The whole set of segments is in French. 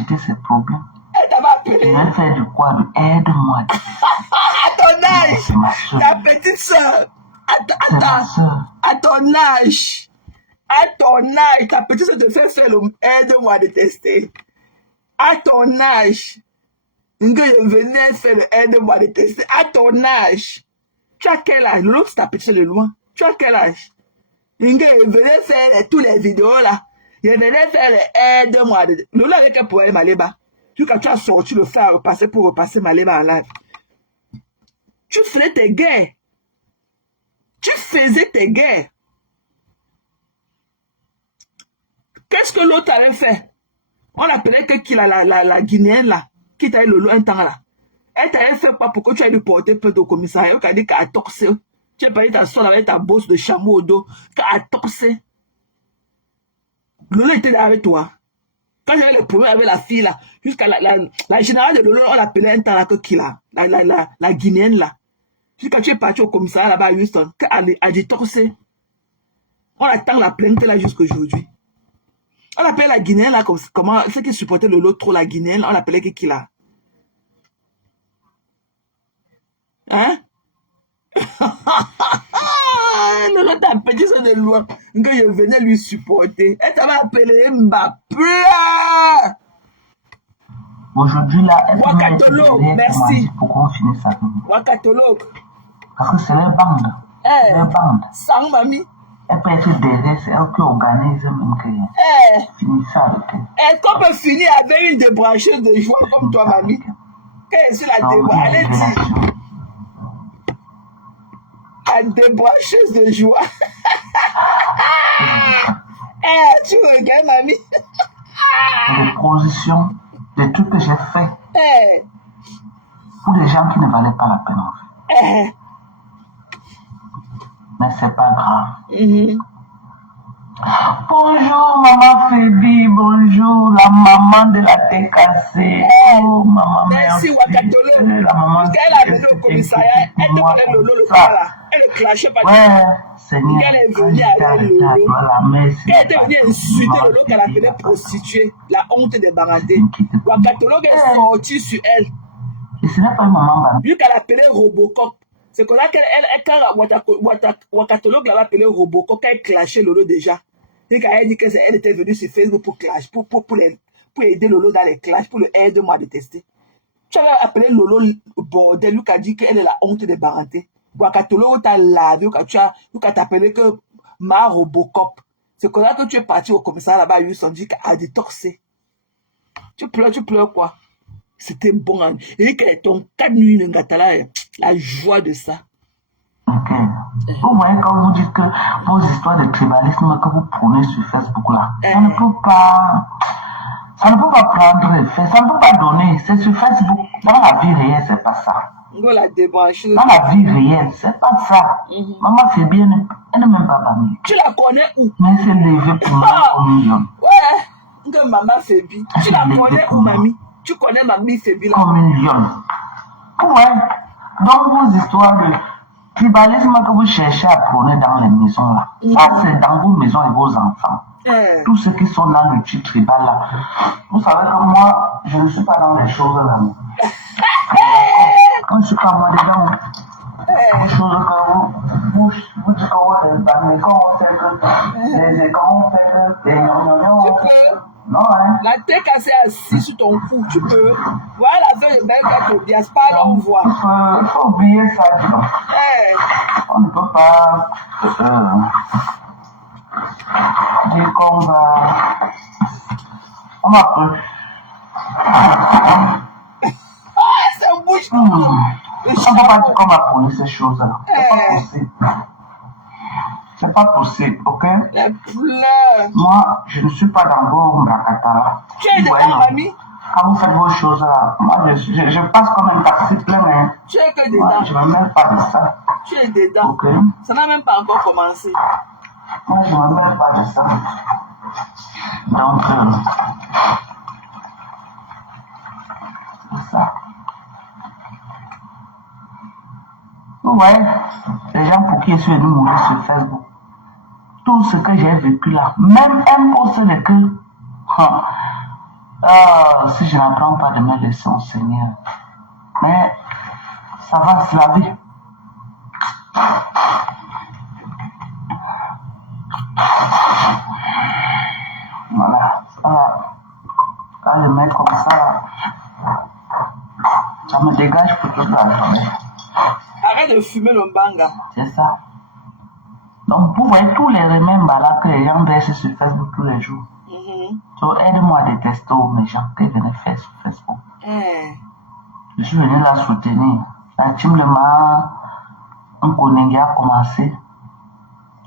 acheté ses problèmes. Elle t'a pas appelé. Je vais faire de quoi? Aide-moi. À ton âge, C'est ma soeur. ta petite soeur. C'est ma soeur. À ton âge. À ton âge, ta petite soeur te fait faire le aide-moi de tester. À ton âge. Que je venais faire le aide-moi de tester. À ton âge. Tu as quel âge? L'autre, c'est ta petite soeur de loin. Tu as quel âge? Je venais faire tous les vidéos là. Je venais faire le aide-moi de tester. L'autre avec un poème à l'éba. Quand tu as sorti le fer à repasser pour repasser Maléba en live. Tu faisais tes guerres. Tu faisais tes guerres. Qu'est-ce que l'autre avait fait? On appelait que qui la Guinéenne là, qui t'a eu le lot un temps là. Elle t'avait fait quoi pour que tu ailles lui porter plainte au commissariat? Elle a dit qu'elle a toxé. Tu as parlé ta soeur avec ta bosse de chameau au dos. Qu'elle a toxé. Lolo était là avec toi. Quand j'avais le problème avec la fille là, jusqu'à la générale de Lolo, on l'appelait un temps là que qui là, la Guinéenne là. Jusqu'à tu es parti au commissariat là-bas à Houston, qu'elle a détoxé. On attend la plainte là jusqu'aujourd'hui. On appelait la Guinéenne là, comment, ceux qui supportaient Lolo trop la Guinéenne, on l'appelait qui là. Hein? Lolo t'a petit ça de loin, que je venais lui supporter. Elle t'avait appelé Mbappé. Aujourd'hui, là, elle Wakatologue, merci. Pourquoi on finit ça? Wakatologue. Parce que c'est les bandes. Eh, les bandes. Sang, mamie. Elle peut être derrière, c'est elle qui organise même que. Finit ça avec elle. Est-ce qu'on peut finir avec une débrancheuse de joie comme toi, mamie? Qu'est-ce que la débrancheuse? Allez, dis. La débrancheuse de joie. Tu regardes, mamie. Les positions, des trucs que j'ai fait. Pour des gens qui ne valaient pas la peine, en fait. Mais c'est pas grave. Bonjour, maman Fébi, bonjour, la maman de la tête cassée. Oh, maman, merci, Wakatologue. Parce qu'elle a venu au commissariat, elle te connaît Lolo, le cas là. Elle ne clashait pas. Ouais, Seigneur. Elle est venue avec Lolo. Elle était venue insulter Lolo qu'elle appelait prostituée, la honte des Barandés. Wakatologue est sorti sur elle. Et ce n'est pas une maman. Vu qu'elle appelait Robocop. C'est qu'on a quand Wakatologue l'avait appelé Robocop, quand elle clashait Lolo déjà. Et quand elle dit qu'elle était venue sur Facebook pour clash, pour aider Lolo dans les clashs, pour le aide-moi de tester. Tu avais appelé Lolo bordel, lui qui a dit qu'elle est la honte des Barantés. Wakatologue t'a lavé, tu as t'appelé que ma Robocop. C'est comme ça que tu es parti au commissariat là-bas à Houston, dit qu'elle a détoxé. Tu pleures quoi? C'était bon. Hein. Et qu'elle est ton 4 nuits, le gâteau-là, la joie de ça. Ok. Vous voyez, quand vous dites que vos histoires de tribalisme que vous prenez sur Facebook là, ça ne peut pas prendre effet, ça ne peut pas donner. C'est sur Facebook. Dans la vie réelle, c'est pas ça. Dans la vie réelle, c'est pas ça. Maman, c'est bien, elle n'est même pas bannie. Tu la connais où? Mais c'est levé pour moi comme million. Ouais, que maman Fébi. Tu la connais où, mamie? Tu connais mamie Fébi là? Comme une lionne. Ouais. Donc, vos histoires de tribalisme que vous cherchez à prôner dans les maisons là, ça c'est dans vos maisons et vos enfants. Tous ceux qui sont dans le petit tribal là. Vous savez que moi, je ne suis pas dans les choses là. Quand je suis pas moi dedans, les choses que vous dites que vous dans les camps, on fait que les camps, on fait que les tu peux. Non, hein. La tête cassée assise sur ton cou, tu peux. Voilà la feuille de bain qui te biasse pas, là on voit. Il faut oublier ça, dis donc. On ne peut pas dire qu'on va. On va c'est bouche. On ne peut pas dire qu'on va prendre ces choses-là. C'est pas possible. C'est pas possible, ok? La fleur. Moi, je ne suis pas dans vos rakata. Tu es dedans, mamie? Quand vous faites vos choses là, moi je passe comme un taxi plein, hein. Tu es que dedans. Je ne me mêle pas de ça. Tu es dedans. Ok. Ça n'a même pas encore commencé. Moi, je ne me mêle pas de ça. Donc, c'est ça. Vous voyez, les gens pour qui je suis venu mourir sur Facebook, tout ce que j'ai vécu là, même un poste de que si je n'apprends pas de me laisser enseigner. Mais ça va se laver. Voilà. Quand je mets comme ça me dégage pour toute la journée. Arrête de fumer le mbanga. C'est ça. Donc, vous voyez tous les remèdes là que les gens versent sur Facebook tous les jours. Donc, aide-moi à détester mes gens que venez faire sur Facebook. Je suis venu la soutenir. La team Le Mans, un collègue a commencé.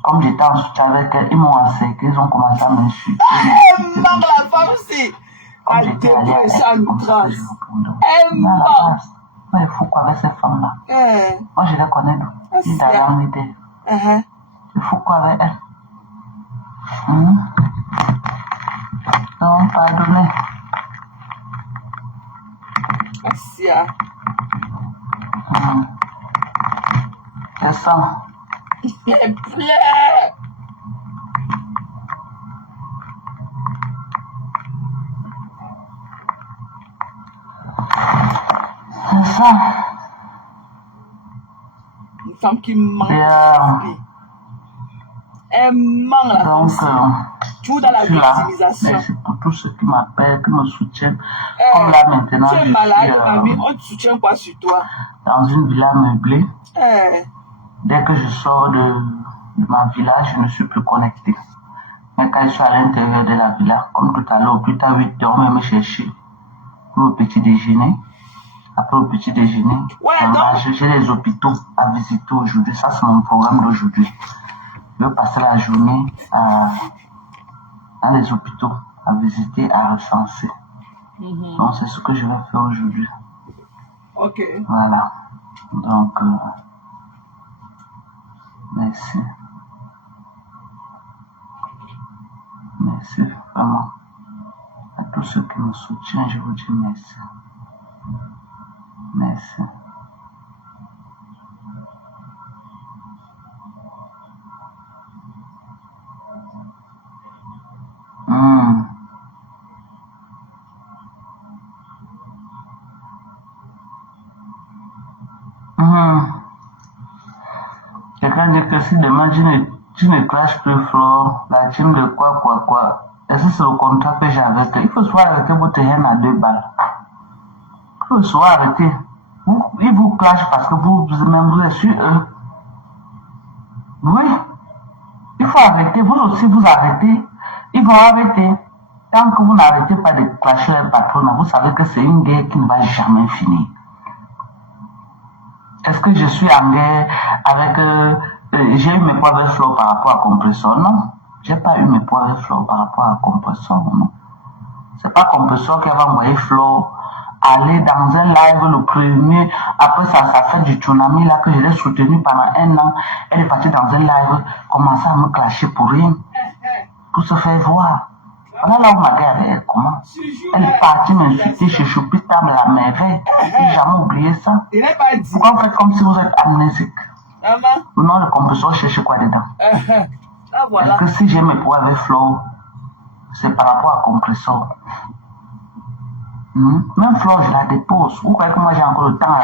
Comme j'étais en soutien avec eux, ils m'ont enseigné qu'ils ont commencé à m'insulter. Elle manque la femme aussi. Elle déprime ça nous trace. Elle manque. Il faut quoi avec ces femmes-là? Moi, je les connais. Ils d'ailleurs m'aider. Il faut quoi avec elles? Non, pardonnez. Asia. Je sens. Elle pleure. C'est ça. Une femme qui manque. Elle manque la donc, tout dans la victimisation. Merci pour tous ceux qui m'appellent, qui me soutiennent. Comme là maintenant, tu es malade, mamie, on te soutient quoi sur toi? Dans une villa meublée. Dès que je sors de ma villa, je ne suis plus connecté. Mais quand je suis à l'intérieur de la villa, comme tout à l'heure, plus tard 8 heures, on va me chercher pour le petit déjeuner. Après le petit déjeuner, j'ai les hôpitaux à visiter aujourd'hui. Ça, c'est mon programme d'aujourd'hui. Je vais passer la journée dans les hôpitaux à visiter, à recenser. Donc, c'est ce que je vais faire aujourd'hui. Ok. Voilà. Donc, merci. Merci vraiment. À tous ceux qui me soutiennent, je vous dis merci. Merci. Quelqu'un dit que si demain tu ne clashes plus Flo, la team de quoi, est-ce que c'est le contrat que j'ai avec eux? Il faut soit arrêter votre haine à 2 balles. Il faut soit arrêter. Ils vous clashent parce que vous êtes sur eux. Oui. Il faut arrêter. Vous aussi, vous arrêtez. Ils vont arrêter. Tant que vous n'arrêtez pas de clasher les patrons, vous savez que c'est une guerre qui ne va jamais finir. Est-ce que je suis en guerre avec... j'ai eu mes poids avec Flo par rapport à Compressor? Non. J'ai pas eu mes poids avec Flo par rapport à Compressor, non. C'est pas Compressor qui va envoyer Flo aller dans un live le premier. Après ça fait du tsunami là que je l'ai soutenu pendant 1 an. Elle est partie dans un live, commencer à me clasher pour rien. Pour se faire voir. Voilà là où ma guerre est comment. Elle est partie m'insulter chez Choupita de la merveille. J'ai jamais oublié ça. Pourquoi vous faites comme si vous êtes amnésique? Non, le compresseur cherche quoi dedans? Est-ce que si j'ai mes poids avec Flo, c'est par rapport à compresseur? Même Flo, je la dépose. Vous croyez que moi j'ai encore le temps à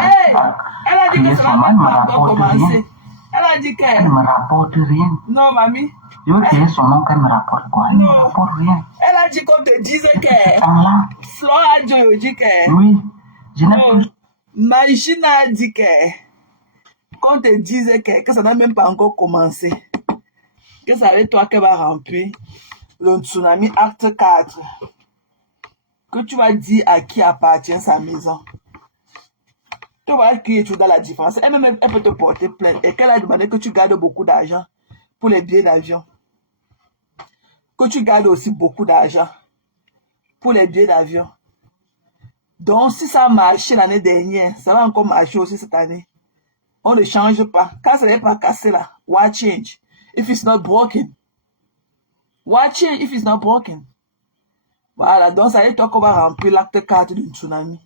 crier son nom? Elle ne me rapporte rien. Elle ne me rapporte rien. Non, mamie. Je veux crier son nom, qu'elle me rapporte quoi? Elle ne me rapporte rien. Elle a dit qu'on te disait que... Flo a dit que... Oui. Je n'ai plus... Marichin a dit qu'on te disait que ça n'a même pas encore commencé. Que ça va être toi qui va remplir le tsunami acte 4. Que tu vas dire à qui appartient sa maison. Tu vas crier tout dans la différence. Elle-même, elle peut te porter plainte. Et qu'elle a demandé que tu gardes beaucoup d'argent pour les billets d'avion. Que tu gardes aussi beaucoup d'argent pour les billets d'avion. Donc, si ça a marché l'année dernière, ça va encore marcher aussi cette année. On ne change pas. Quand ça n'est pas cassé là, why change? If it's not broken. Why change if it's not broken? Voilà, donc ça y est, toi qu'on va remplir l'acte 4 du tsunami.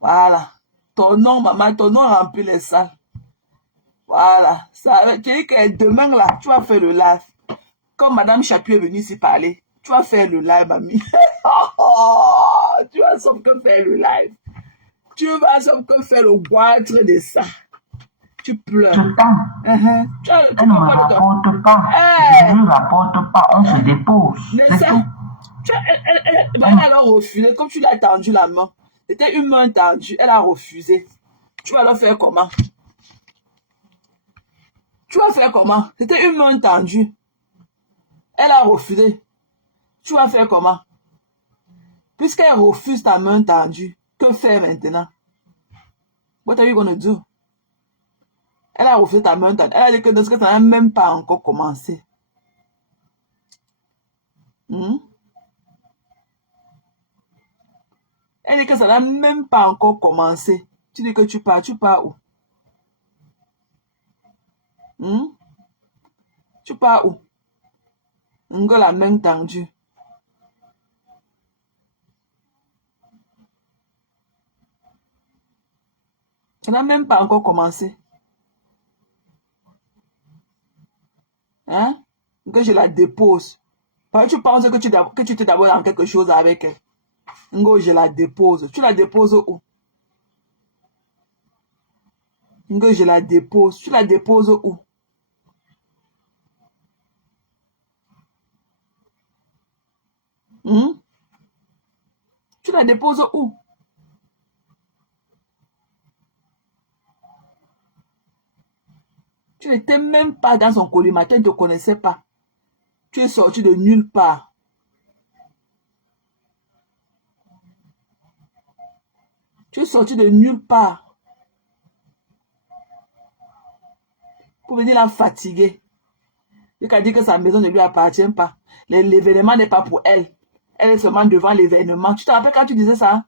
Voilà. Ton nom, maman, ton nom remplit les salles. Voilà. Ça veut dire que demain là, tu vas faire le live. Comme Madame Chapuis est venue ici parler. Tu vas faire le live, mamie. Tu vas sauf que faire le live. Tu vas sauf que faire le boître de ça. Tu pleures. Je t'aime. Elle ne me rapporte pas. Je ne lui rapporte pas. On se dépose. C'est tout. Elle a refusé. Comme tu l'as tendu la main. C'était une main tendue. Elle a refusé. Tu vas leur faire comment? Tu vas faire comment? C'était une main tendue. Elle a refusé. Tu vas faire comment? Puisqu'elle refuse ta main tendue, que faire maintenant? What are you going to do? Elle a refusé ta main tendue. Elle a dit que dans ce cas, tu n'as même pas encore commencé. Elle dit que ça n'a même pas encore commencé. Tu dis que tu pars où? Tu pars où? Encore la main tendue. Ça n'a même pas encore commencé. Hein? Que je la dépose. Parce que tu penses que tu t'es d'abord dans quelque chose avec elle. Ngo, je la dépose. Tu la déposes où? Ngo, je la dépose. Tu la déposes où? Tu la déposes où? Tu n'étais même pas dans son collimateur, tu ne te connaissais pas. Tu es sorti de nulle part. Tu es sorti de nulle part. Pour venir la fatiguer. Il a dit que sa maison ne lui appartient pas. L'événement n'est pas pour elle. Elle est seulement devant l'événement. Tu te rappelles quand tu disais ça?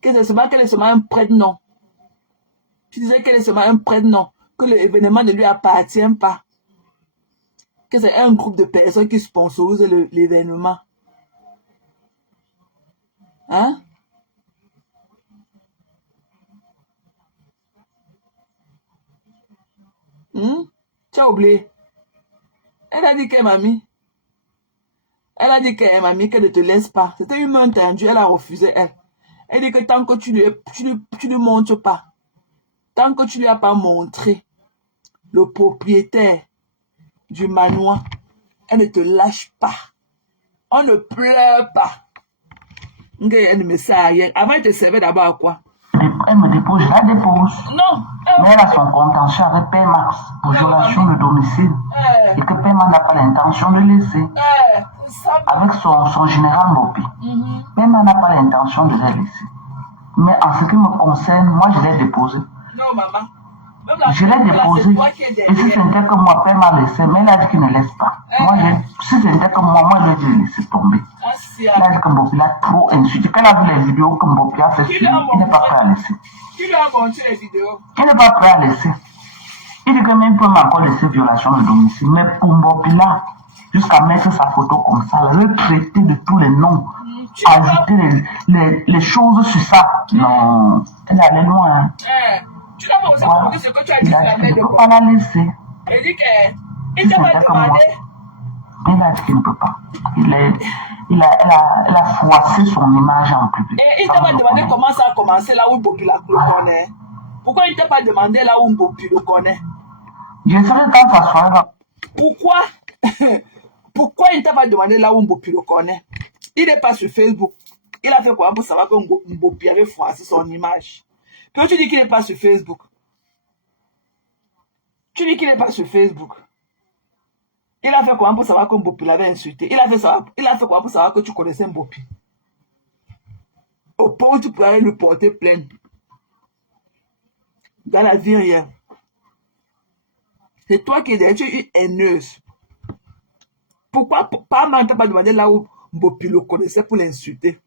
Qu'elle est seulement un prête-nom. Tu disais qu'elle est seulement un prête-nom. Que l'événement ne lui appartient pas. Que c'est un groupe de personnes qui sponsorisent l'événement. Hein? Tu as oublié. Elle a dit qu'elle mamie. Elle a dit qu'elle mamie qu'elle ne te laisse pas. C'était une main tendue, elle a refusé elle. Elle dit que tant que tu lui montres pas, tant que tu lui as pas montré le propriétaire du manoir, elle ne te lâche pas. On ne pleure pas. Elle ne me sert à rien. Avant, elle te servait d'abord à quoi? Elle me dépose, je la dépose. Non. Mais elle a son contentieux avec Père Max pour violation de domicile. Et que Père Max n'a pas l'intention de laisser. Avec son général Mopi. Père Max n'a pas l'intention de la laisser. Mais en ce qui me concerne, moi je l'ai déposé. Non, maman. Je l'ai déposé. Et si c'était que moi, Père m'a laissé, mais il a dit qu'il ne laisse pas. Si c'était que moi, je lui ai dit de laisser tomber. Il a dit que Mbopi l'a trop insulté. Quand il a vu les vidéos que Mbopi a fait sur lui, il n'est pas prêt à laisser. Qui lui a montré les vidéos? Il n'est pas prêt à laisser. Il dit que même il peut encore laisser violation de domicile. Mais pour Mbopi là, jusqu'à mettre sa photo comme ça, le traiter de tous les noms, ajouter les choses sur ça. Non, elle allait loin. Tu n'as pas osé me dire ce que tu as dit sur la mère de Il ne peut pas la laisser. Elle dit qu'il t'a pas demandé. Il a dit qu'il ne peut pas. Elle a froissé son image en public. Et il t'a pas demandé comment ça a commencé là où Mbopi le connaît. Pourquoi il ne t'a pas demandé là où Mbopi le connaît? Je serai quand ça sera. Pourquoi il ne t'a pas demandé là où Mbopi le connaît? Il n'est pas sur Facebook. Il a fait quoi pour savoir que Mbopi avait froissé son image? Puis tu dis qu'il n'est pas sur Facebook. Tu dis qu'il n'est pas sur Facebook. Il a fait quoi pour savoir que Mbopi l'avait insulté? Il a fait quoi pour savoir que tu connaissais Mbopi? Au point où tu pourrais lui porter plainte. Dans la vie, rien. C'est toi qui es derrière, tu es une haineuse. Pourquoi pas ne t'a pas demandé là où Mbopi le connaissait pour l'insulter?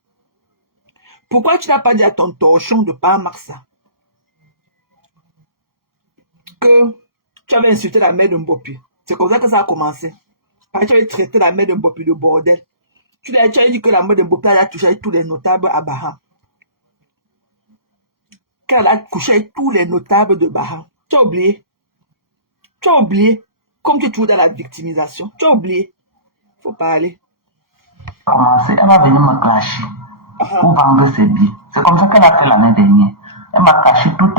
Pourquoi tu n'as pas dit à ton torchon de pas Marsa que tu avais insulté la mère de Mbopi? C'est comme ça que ça a commencé. Parce que tu avais traité la mère de Mbopi de bordel. Tu as dit que la mère de Mbopi a touché tous les notables à Baham. Qu'elle a couché tous les notables de Baham. Tu as oublié. Tu as oublié. Comme tu es toujours dans la victimisation. Tu as oublié. Il faut parler. commencer, elle va venir me clasher pour vendre ses billets. C'est comme ça qu'elle a fait l'année dernière. Elle m'a caché toute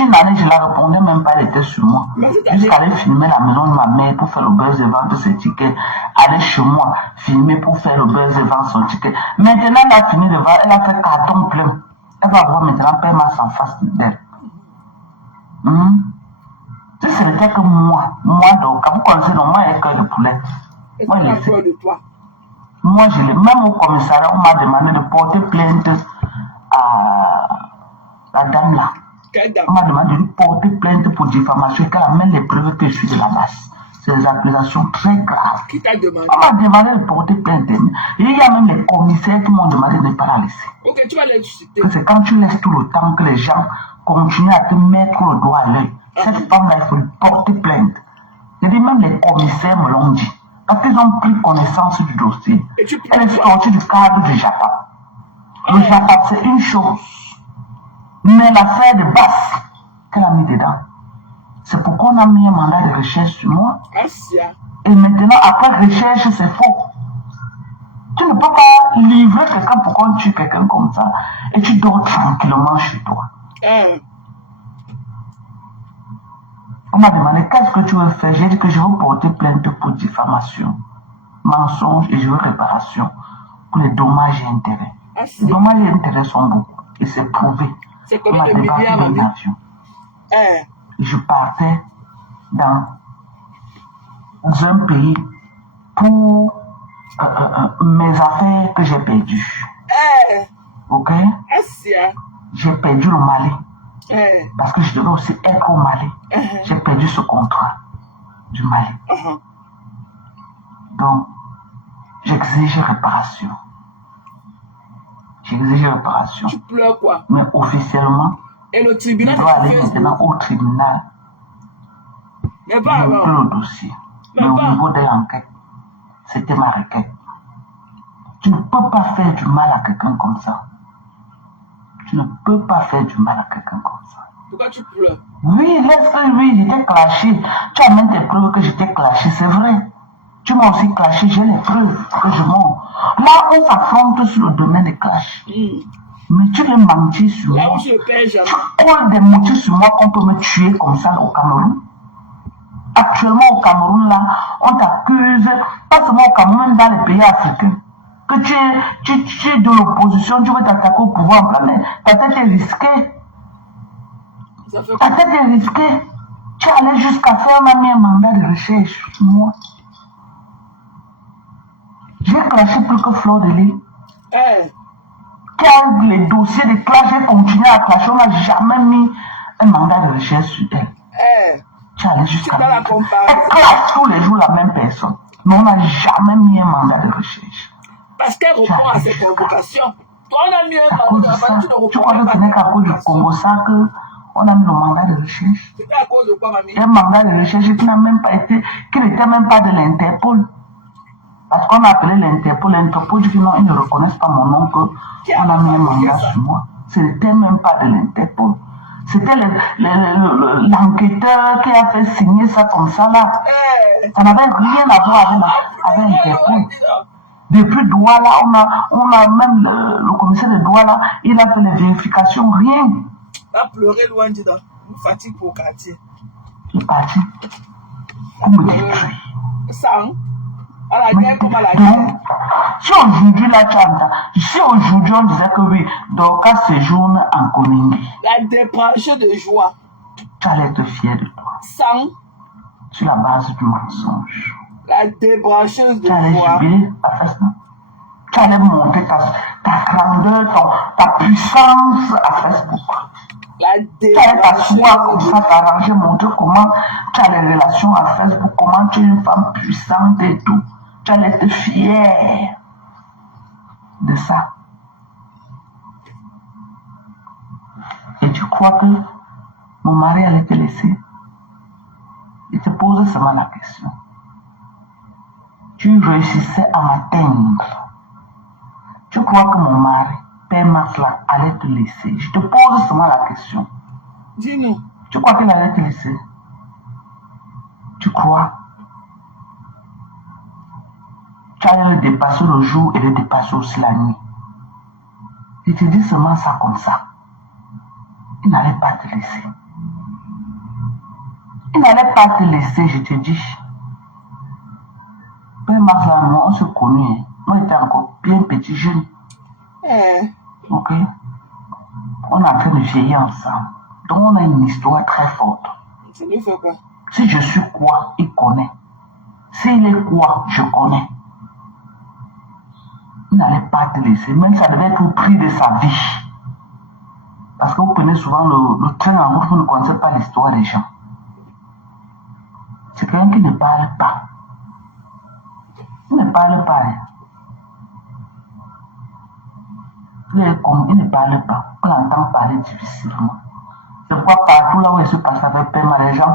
une année, je la répondais même pas, elle était sur moi. Jusqu'à aller filmer la maison de ma mère pour faire le buzz et vendre ses tickets. Aller chez moi, filmer pour faire le buzz et vendre son ticket. Maintenant, elle a fini de vendre, elle a fait carton plein. Elle va voir maintenant, paie ma en face d'elle. Si ce n'était que moi, donc, vous connaissez, non, moi, il y a cœur de poulet. Moi, je l'ai fait. Moi, je l'ai. Même au commissariat, on m'a demandé de porter plainte à la dame là. On m'a demandé de porter plainte pour diffamation, qu'elle amène les preuves que je suis de la base. C'est des accusations très graves. Qui t'a demandé? On m'a demandé de porter plainte. Et il y a même les commissaires qui m'ont demandé de ne pas la laisser. Ok, tu vas les citer. C'est quand tu laisses tout le temps que les gens continuent à te mettre le doigt à l'œil. Cette femme-là, il faut lui porter plainte. Je dis, même les commissaires me l'ont dit. Parce qu'ils ont pris connaissance du dossier. Elle est sortie du cadre du Japon. Le Japon, c'est une chose. Mais l'affaire de Basse qu'elle a mis dedans, c'est pourquoi on a mis un mandat de recherche sur moi. Et maintenant, après recherche, c'est faux. Tu ne peux pas livrer quelqu'un pour qu'on tue quelqu'un comme ça et tu dors tranquillement chez toi. On m'a demandé qu'est-ce que tu veux faire. J'ai dit que je veux porter plainte pour diffamation, mensonge et je veux réparation pour les dommages et intérêts. Les dommages et intérêts sont beaucoup et c'est prouvé. On m'a débarqué d'un avion. Je partais dans un pays pour mes affaires que j'ai perdues. Ok? J'ai perdu le Mali. Parce que je devais aussi être au Mali. J'ai perdu ce contrat du Mali. Donc, j'exige réparation. J'exige réparation. Tu pleures quoi? Mais officiellement, et le tribunal, je dois aller maintenant au tribunal. Mais pas alors. Le dossier. Mais au niveau de l'enquête, c'était ma requête. Tu ne peux pas faire du mal à quelqu'un comme ça. Tu ne peux pas faire du mal à quelqu'un comme ça. Pourquoi tu pleures? Oui, laisse-le, oui, j'étais clashé. Tu as même des preuves que j'étais clashé, c'est vrai. Tu m'as aussi clashé, j'ai les preuves que je montre. Là, on s'affronte sur le domaine des clashs. Mais tu veux mentir sur moi. Tu colles des motifs sur moi qu'on peut me tuer comme ça au Cameroun. Actuellement au Cameroun, là, on t'accuse, pas seulement au Cameroun, même dans les pays africains, que tu es de l'opposition, tu veux t'attaquer au pouvoir, mais ta tête est risquée. Ta tête est risquée. Tu es allé jusqu'à faire même un mandat de recherche sur moi. J'ai clashé plus que Fleur de Lys. Quand les dossiers de clash, j'ai continué à clasher, on n'a jamais mis un mandat de recherche sur elle. Tu es allé jusqu'à là. Elle clash tous les jours la même personne. Mais on n'a jamais mis un mandat de recherche. Parce qu'elle répond à ses convocations. Toi, on a mis un mandat de recherche. Tu crois que ce n'est qu'à cause du Congo ça qu'on a mis le mandat de recherche? C'était à cause de quoi, mamie? Un mandat de recherche qui n'a même pas été, qui n'était même pas de l'Interpol. Parce qu'on a appelé l'Interpol, l'Interpol dit que non, ils ne reconnaissent pas mon nom, qu'on a mis un mandat sur moi. Ce n'était même pas de l'Interpol. C'était l'enquêteur qui a fait signer ça comme ça là. Ça n'avait rien à voir avec l'Interpol. Depuis Douala, on a même le commissaire de Douala, il a fait les vérifications, rien. Il a pleuré loin dedans. Une fatigue pour le quartier. Il est parti. Pour me détruire. Ça, hein? À la guerre comme à la guerre. Si aujourd'hui, là, tu entends, si aujourd'hui on disait que oui, donc à séjourne en commune. La débranchée de joie. Tu allais être fier de toi. Sans. Sur la base du mensonge. La débrancheuse de joie. Tu allais jubiler à faire ça. Tu allais monter ta grandeur, ta puissance à Facebook. Tu allais t'asseoir comme ça, t'arranger, montrer comment tu as les relations à Facebook, comment tu es une femme puissante et tout. Tu allais être fier de ça. Et tu crois que mon mari allait te laisser? Il te pose seulement la question. Tu réussissais à m'atteindre. Tu crois que mon mari, Père Masla, allait te laisser? Je te pose seulement la question. Dis-nous. Tu crois qu'il allait te laisser? Tu crois? Tu allais le dépasser le jour et le dépasser aussi la nuit. Il te dit seulement ça comme ça. Il n'allait pas te laisser. Il n'allait pas te laisser, je te dis. Père Marcel, moi, on se connaît. Moi, j'étais encore bien petit, jeune. Ok? On est en train de vieillir ensemble. Donc, on a une histoire très forte. Ça lui fait quoi? Si je suis quoi, il connaît. S'il est quoi, je connais. Il n'allait pas te laisser. Même ça devait être au prix de sa vie. Parce que vous prenez souvent le train en route, vous ne connaissez pas l'histoire des gens. C'est quelqu'un qui ne parle pas. Il ne parle pas. Il ne parle pas. On l'entend parler difficilement. C'est pourquoi partout là où il se passe avec Pema, les gens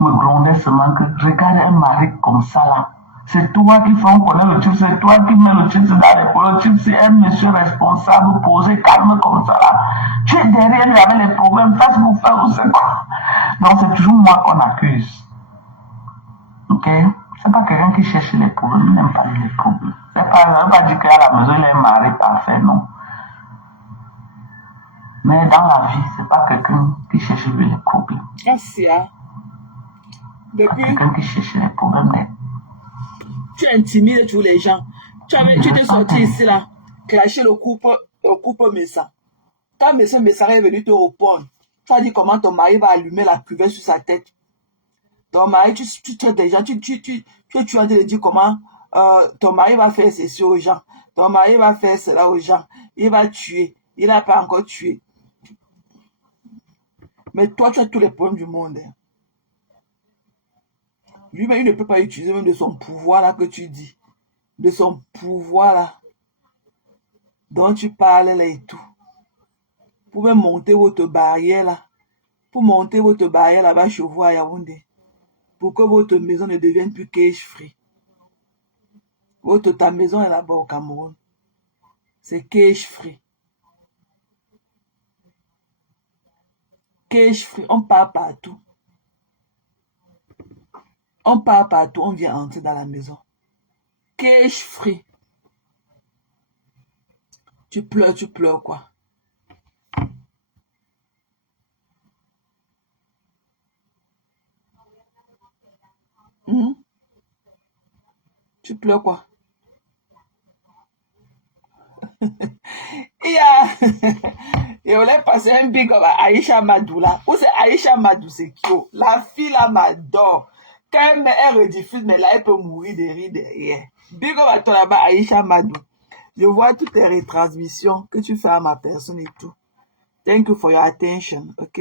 me grondaient seulement que regarde un mari comme ça là. C'est toi qui fais connaître le type, c'est toi qui mets le type dans les cours. Le type, c'est un monsieur responsable, posé, calme comme ça là. Tu es derrière lui avec les problèmes, face pour faire ou c'est quoi. Donc c'est toujours moi qu'on accuse. Ok? C'est pas quelqu'un qui cherche les problèmes, il n'aime pas les problèmes. C'est pas, pas dire qu'à la maison il est un mari parfait, non. Mais dans la vie, c'est pas quelqu'un qui cherche les problèmes. Merci, hein. Depuis... quelqu'un qui cherche les problèmes, mais... Tu intimides tous les gens. Tu étais sorti ici, là, clasher le couple Messa. Quand Messa est venu te répondre, tu as dit comment ton mari va allumer la cuvette sur sa tête. Ton mari, tu traites des gens, tu es en train de dire comment ton mari va faire ceci aux gens. Ton mari va faire cela aux gens. Il va tuer. Il n'a pas encore tué. Mais toi, tu as tous les problèmes du monde. Hein. Lui-même, il ne peut pas utiliser même de son pouvoir là que tu dis. De son pouvoir là. Dont tu parles là et tout. Pour même monter votre barrière là. Pour monter votre barrière là-bas chez vous à Yaoundé. Pour que votre maison ne devienne plus cage-free. Ta maison est là-bas au Cameroun. C'est cage-free. Cage-free, on part partout. On part partout, on vient entrer dans la maison. Cage-free. Tu pleures quoi? Tu pleures quoi? Et on est passé un big up à Aïcha Madou là. Où c'est Aïcha Madou, c'est qui? La fille là m'adore. Quand elle rediffuse, mais là elle peut mourir de rire derrière. Big up à toi là-bas, Aïcha Madou. Je vois toutes tes retransmissions que tu fais à ma personne et tout. Thank you for your attention, ok?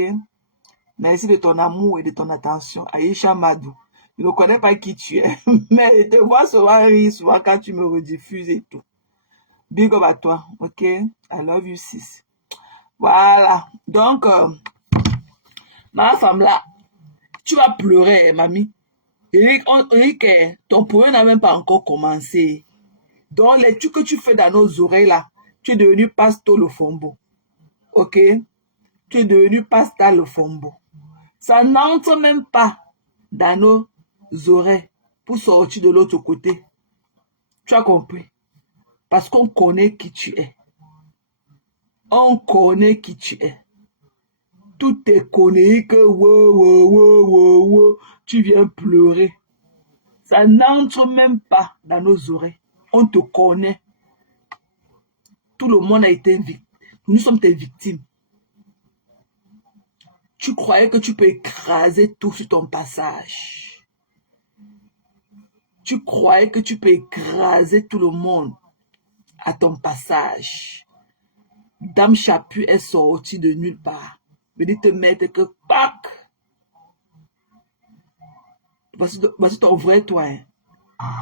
Merci de ton amour et de ton attention. Aïcha Madou. Je ne connais pas qui tu es, mais je te vois souvent rire, souvent quand tu me rediffuses et tout. Big up à toi, ok? I love you, sis. Voilà. Donc, ma femme là, tu vas pleurer, mamie. Eric, ton problème n'a même pas encore commencé. Donc, les trucs que tu fais dans nos oreilles là, tu es devenu Pastor le Fombo. Ok? Tu es devenu Pastor le Fombo. Ça n'entre même pas dans nos oreilles pour sortir de l'autre côté. Tu as compris? Parce qu'on connaît qui tu es. On connaît qui tu es. Tout est connu que tu viens pleurer. Ça n'entre même pas dans nos oreilles. On te connaît. Tout le monde a été victime. Nous sommes tes victimes. Tu croyais que tu peux écraser tout sur ton passage. Tu croyais que tu peux écraser tout le monde à ton passage. Dame Chapu est sortie de nulle part. Venez te mettre que pac. Voici ton vrai toi.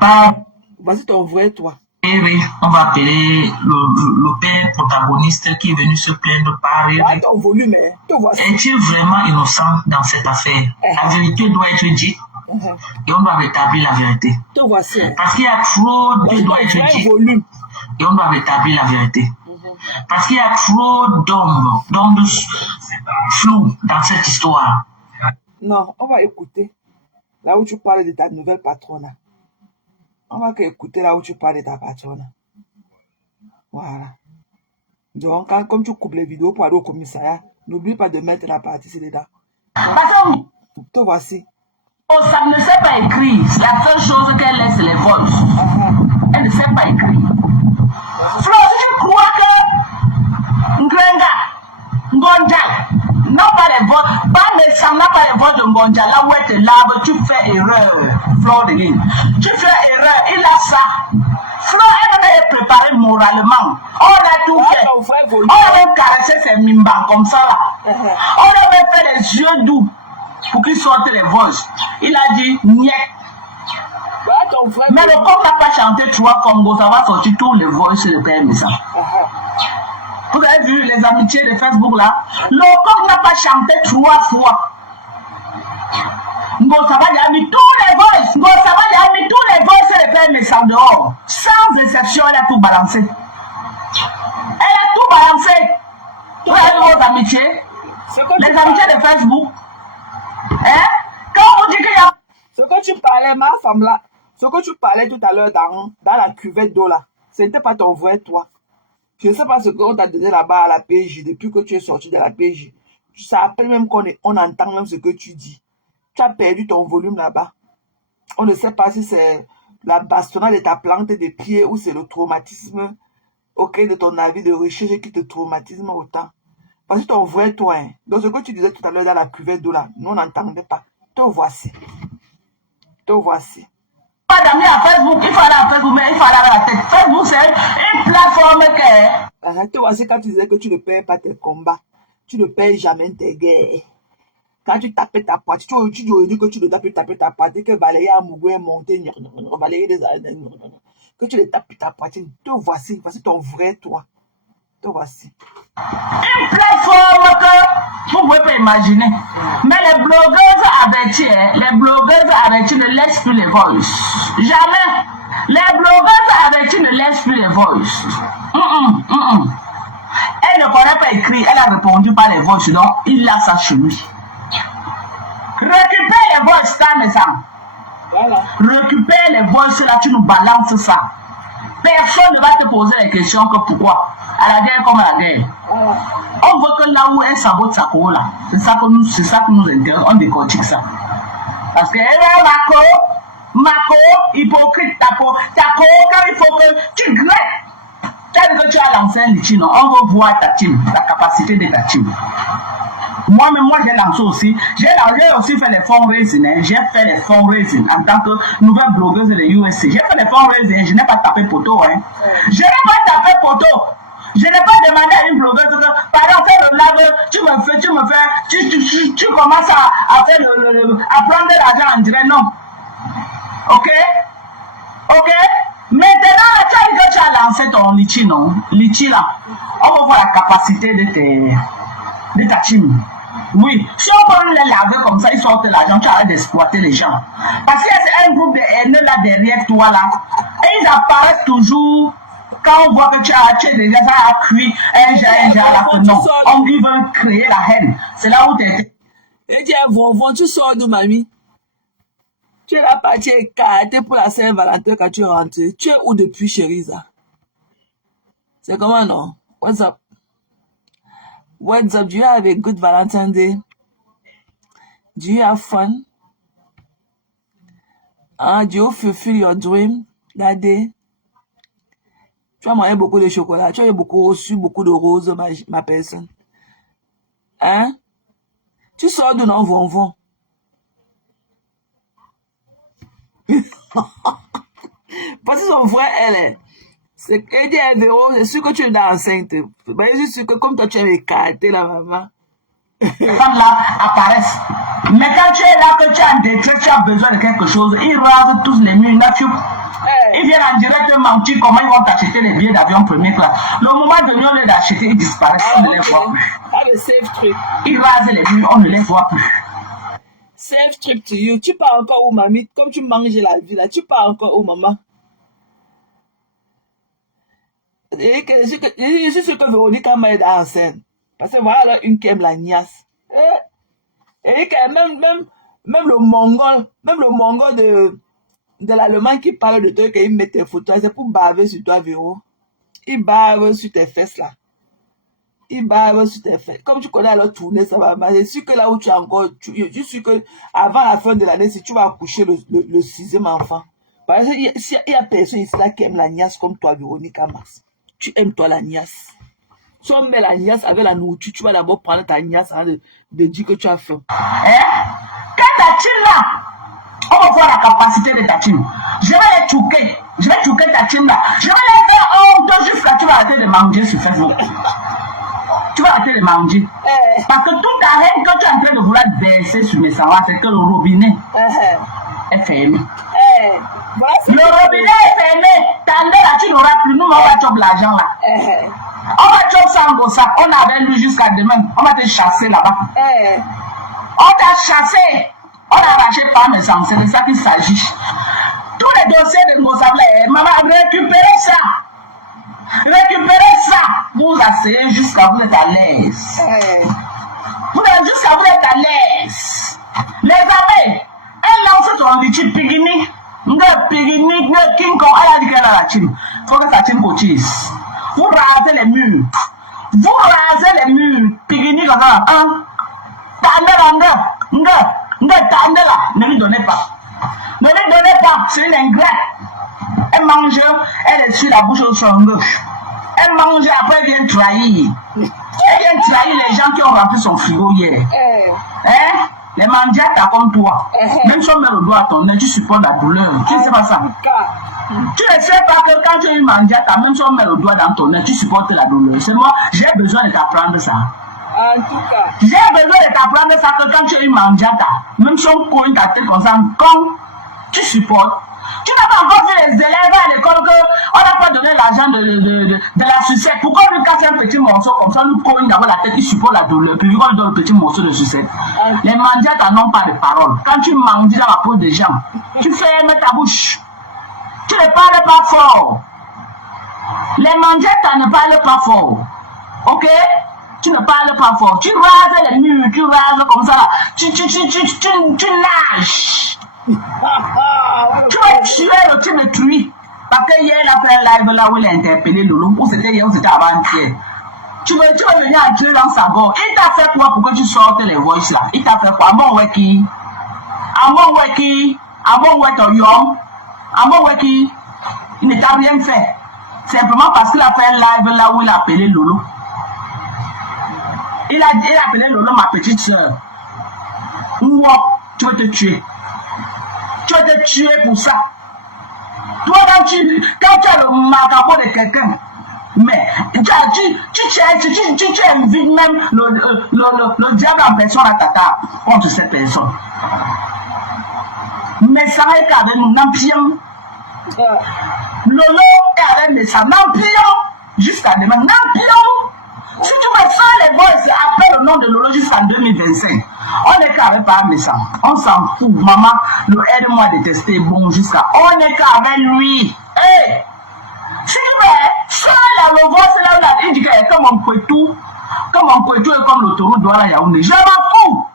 Hein. Voici ton vrai toi. Oui, on va appeler le père protagoniste qui est venu se plaindre par ouais, ton volume, hein. Es-tu vraiment innocent dans cette affaire? La vérité doit être dite. Et on doit rétablir la vérité. Te voici. Parce qu'il y a trop de doit être dit. Et on doit rétablir la vérité. Parce qu'il y a trop d'ombres floues dans cette histoire. Non, on va écouter. Là où tu parles de ta nouvelle patronne. On va écouter là où tu parles de ta patronne. Voilà. Donc, comme tu coupes les vidéos pour aller au commissariat, n'oublie pas de mettre la partie dedans. Te voici. Oh, ça ne sait pas écrire. La seule chose qu'elle laisse, c'est les voices. Elle ne sait pas écrire. Flo, je crois que Ngrenga, Ngonja, n'a pas les votes. Bamesang n'a pas les votes de Ngonja. Là où elle te lave, tu fais erreur. Flo, tu fais erreur. Il a ça. Flo, elle est préparée moralement. On a tout fait. On a même caressé ses mimbas comme ça. Là. On a même fait les yeux doux pour qu'il sorte les voix. Il a dit niet. Mais le corps n'a pas chanté 3 Congo, ça va sortir tous les voix sur le PM. Ça. Vous avez vu les amitiés de Facebook là? Le corps n'a pas chanté 3 fois. Ngosabadi a mis tous les voix. Ngosabadi a mis tous les voix sur le PM ça dehors. Sans exception, elle a tout balancé. Elle a tout balancé. Vous avez vu vos amitiés? Les amitiés de Facebook. Hein? Quand on dit qu'il y a... Ce que tu parlais, ma femme là, ce que tu parlais tout à l'heure dans la cuvette d'eau là, ce n'était pas ton vrai toi. Je ne sais pas ce qu'on t'a donné là-bas à la PJ depuis que tu es sorti de la PJ. Ça appelle même qu'on entend même ce que tu dis. Tu as perdu ton volume là-bas. On ne sait pas si c'est la bastonnade de ta plante des pieds ou c'est le traumatisme auquel de ton avis de recherche qui te traumatise autant. Parce que ton vrai toi, hein, dans ce que tu disais tout à l'heure dans la cuvette d'eau là, nous on n'entendait pas. Te voici. Te voici. Pas d'amis à Facebook, il faut aller à Facebook, mais il faut aller à la tête. Facebook, c'est une plateforme que... Te voici quand tu disais que tu ne perds pas tes combats. Tu ne perds jamais tes guerres. Quand tu tapais ta partie, tu aurais dit que tu ne tapais ta partie, que balayer à Mougoué monter, balayer des que tu les tapes ta partie. Te voici, voici ton vrai toi. Te voici. Une plateforme que vous ne pouvez pas imaginer. Mais les blogueuses averties ne laissent plus les voices. Jamais. Les blogueuses averties ne laissent plus les voices. Elle ne connaît pas écrit, elle a répondu par les voices, donc il a ça chez lui. Récupère les voices, ça, mais ça. Voilà. Récupère les voices là, tu nous balances ça. Personne ne va te poser les questions que pourquoi. À la guerre comme à la guerre. On voit que là où elle sabote sa cour là, c'est ça que nous intéresse, on décortique ça. Parce que Mako, hypocrite, ta cour, quand il faut que tu grettes. Tel que tu as lancé un litchi, on va voir ta team, la capacité de ta team. Moi j'ai lancé aussi. J'ai aussi fait les fundraising. J'ai fait les fundraising en tant que nouvelle blogueuse de l'USC. J'ai fait les fundraising. Je n'ai pas tapé poteau. Hein. Je n'ai pas tapé poteau. Je n'ai pas demandé à une blogueuse que, pardon, fais le live, tu commences à faire à prendre de l'argent en direct. Non. Ok? Maintenant, tu as lancé ton litchi, non? Litchi là. On va voir la capacité de ta team. Oui, si on peut les laver comme ça, ils sortent l'argent, tu arrêtes d'exploiter les gens. Parce qu'il y a un groupe de haineux là derrière toi là, et ils apparaissent toujours quand on voit que tu as déjà ça a cuit un genre là que non. Ils veulent créer la haine. C'est là où tu es. Et tu es tu sors de mamie. Tu es la partie écartée pour la Saint-Valentin quand tu es rentré. Tu es où depuis, Chérisa? C'est comment non? What's up? What's up? Do you have a good Valentine's Day? Do you have fun? Do you fulfill your dream that day? Tu as mangé beaucoup de chocolat. Tu as reçu beaucoup de roses, ma personne. Hein? Tu sors de non vonvon. Parce que son frère, elle est. C'est sûr que tu es enceinte. Mais je suis sûr que comme toi, tu es écarté, la maman. Les femmes là apparaissent. Mais quand tu es là, que tu as un détruit, tu as besoin de quelque chose, ils rasent tous les murs. Là, ils viennent en direct mentir comment ils vont t'acheter les billets d'avion première classe. Le moment donné, on les acheter, ils disparaissent, on ne les voit plus. Le safe trip. Ils rasent les murs, on ne les voit plus. Safe trip to you. Tu pars encore où, mamie? Comme tu manges la vie là, tu pars encore où, maman? Je suis sûr que Véronique a mal en scène. Parce que voilà là, une qui aime la niasse. Et même le mongol de l'allemand qui parle de toi et qu'il met tes photos, c'est pour baver sur toi, Véro. Il bave sur tes fesses là. Il bave sur tes fesses. Comme tu connais alors tourner, ça va marcher. C'est sûr que là où tu es encore, je suis sûr que avant la fin de l'année, si tu vas accoucher le 6e enfant, parce qu'il y a personne ici là qui aime la niasse comme toi, Véronica Mars. Tu aimes toi la niasse. Si on met la niasse avec la nourriture, tu vas d'abord prendre ta niasse avant de dire que tu as faim. Quand ta team là, on va voir la capacité de ta team. Je vais les choquer. Je vais choquer ta team là. Je vais les faire honte jusqu'à tu vas arrêter de manger sur Facebook. Tu vas arrêter de manger. Parce que toute ta haine que tu es en train de vouloir verser sur mes savoirs, c'est que le robinet est fermé. Le robinet est fermé. Tandis là, tu n'auras plus. Nous, on va choper l'argent là. On va choper ça en gossa. On avait lu jusqu'à demain. On va te chasser là-bas. On t'a chassé. On a arraché par mes enfants. C'est de ça qu'il s'agit. Tous les dossiers de Mozambique, maman, récupérez ça. Récupérez ça. Vous asseyez jusqu'à vous êtes à l'aise. Vous êtes jusqu'à vous êtes à l'aise. Les amis, elle lance son petit pigini. Le pigini, le king kong, elle a dit qu'elle a la team. Il faut que sa team cotise. Vous rasez les murs. Vous rasez les murs. Pigini comme ça. Ne lui donnez pas. Ne lui donnez pas. C'est une ingrate. Elle mange, elle essuie la bouche au son gauche. Elle mange, après elle vient trahir. Elle vient trahir les gens qui ont rempli son frigo hier. Hein? Les mandiatas comme toi. Même si on met le doigt à ton nez, tu supportes la douleur. Tu ne sais pas ça. Tu ne sais pas que quand tu es une mandiata, même si on met le doigt dans ton nez, tu supportes la douleur. C'est moi, j'ai besoin de t'apprendre ça. En tout cas. J'ai besoin de t'apprendre ça que quand tu es une mandiata, même si on cogne ta tête comme ça, comme tu supportes. Tu n'as pas encore vu les élèves à l'école qu'on n'a pas donné l'argent de la sucette. Pourquoi lui casser un petit morceau comme ça, nous cogne d'abord la tête, il supporte la douleur, puis on donne le petit morceau de sucette. Les mandiatas n'ont pas de parole. Quand tu manges dans la peau des gens, tu fermes ta bouche. Tu ne parles pas fort. Les mandiatas ne parlent pas fort. Ok? Tu ne parles pas fort. Tu rases les murs, tu rases comme ça. Tu nages. Tu vas tuer le tu me tues. Parce que hier, il a fait un live là où il a interpellé Lolo. Ou c'était hier ou c'était avant-hier. Tu veux venir entrer dans sa gorge. Il t'a fait quoi pour que tu sortes les voices là? Il t'a fait quoi? Amon Weki. Amon Weki. Amon Wetoyom. Amon Weki. Il ne t'a rien fait. Simplement parce qu'il a fait un live là où il a appelé Lolo. Il a appelé Lolo ma petite soeur. Moi, tu vas te tuer. Tu vas te tuer pour ça. Toi, quand tu as le macabre de quelqu'un, mais tu invites même le diable en personne à ta table contre cette personne. Mais ça est qu'avec nous, n'ampions. Lolo est avec ça, n'ampions. Jusqu'à demain, n'ampions. Si tu veux faire les voices, appelle le nom de Lolo jusqu'en 2025. On est qu'avec pas ça. On s'en fout. Maman, le aide-moi à détester bon jusqu'à. On est qu'avec lui. Hey! Si tu veux, ça là, le voice là, il dit que comme on peut tout. Comme on peut tout et comme l'autoroute doit la Yaoundé. Je m'en fous.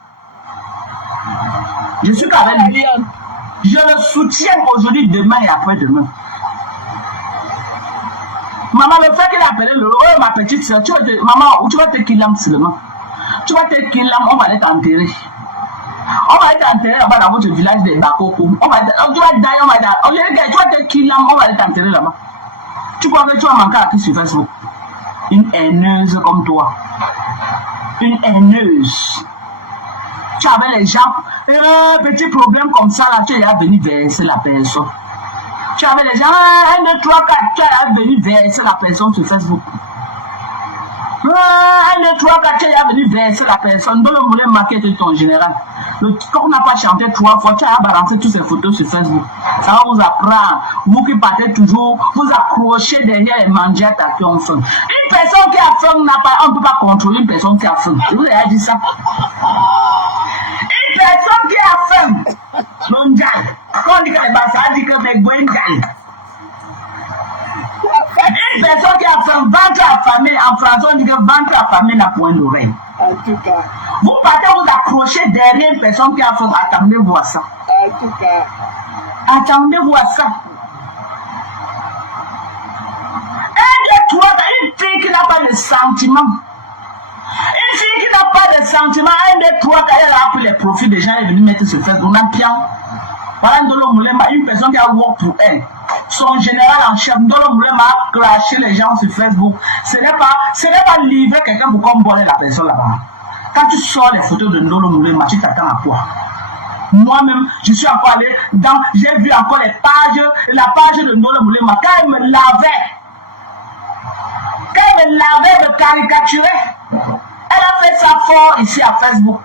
Je suis qu'avec lui. Je le soutiens aujourd'hui, demain et après-demain. Maman, le fait qu'il a appelé le oh, ma petite soeur, tu vas te killer seulement. Tu vas te killer, on va t'enterrer. On va t'enterrer là-bas dans votre village de Bakoko. Tu vas te killer, on va t'enterrer là-bas. Tu crois que tu vas manquer à qui sur Facebook? Une haineuse comme toi. Une haineuse. Tu avais les gens, petit problème comme ça, là, tu es venu verser la personne. Tu avais les gens, 1, 2, 3, 4, tu es venu verser la personne sur Facebook. 1, 2, 3, 4, tu es venu verser la personne. Donc, vous voulez marquer ton général. Quand on n'a pas chanté 3 fois, tu as balancé toutes ces photos sur Facebook. Ça va vous apprendre. Vous qui partez toujours, vous accrochez derrière les mandiatas qui ont faim. Une personne qui a faim, on ne peut pas contrôler une personne qui a faim. Je vous ai dit ça. Une personne qui a faim, mondial. Quand on dit que ça dit que c'est Gwengal. Une personne qui a faim, ventre affamé, en français on dit que ventre affamé n'a point d'oreille. En tout cas. Vous partez vous accrocher derrière une personne qui a faim, attendez voir ça. En tout cas. Attendez-vous à ça. Une fille qui n'a pas de sentiments. Une fille qui n'a pas de sentiments, un des trois, quand elle a pris les profits des gens, elle est venue mettre sur Facebook. On a bien. Voilà Ndolo Moulema, une personne qui a work pour elle. Son général en chef, Ndolo Moulema a clashé les gens sur Facebook. Ce n'est pas livrer quelqu'un pour combattre la personne là-bas. Quand tu sors les photos de Ndolo Moulema, tu t'attends à quoi? Moi-même, je suis encore allé dans, j'ai vu encore les pages, la page de Ndolo Moulema. Quand elle me lavait, me caricaturer, elle a fait ça fort ici à Facebook.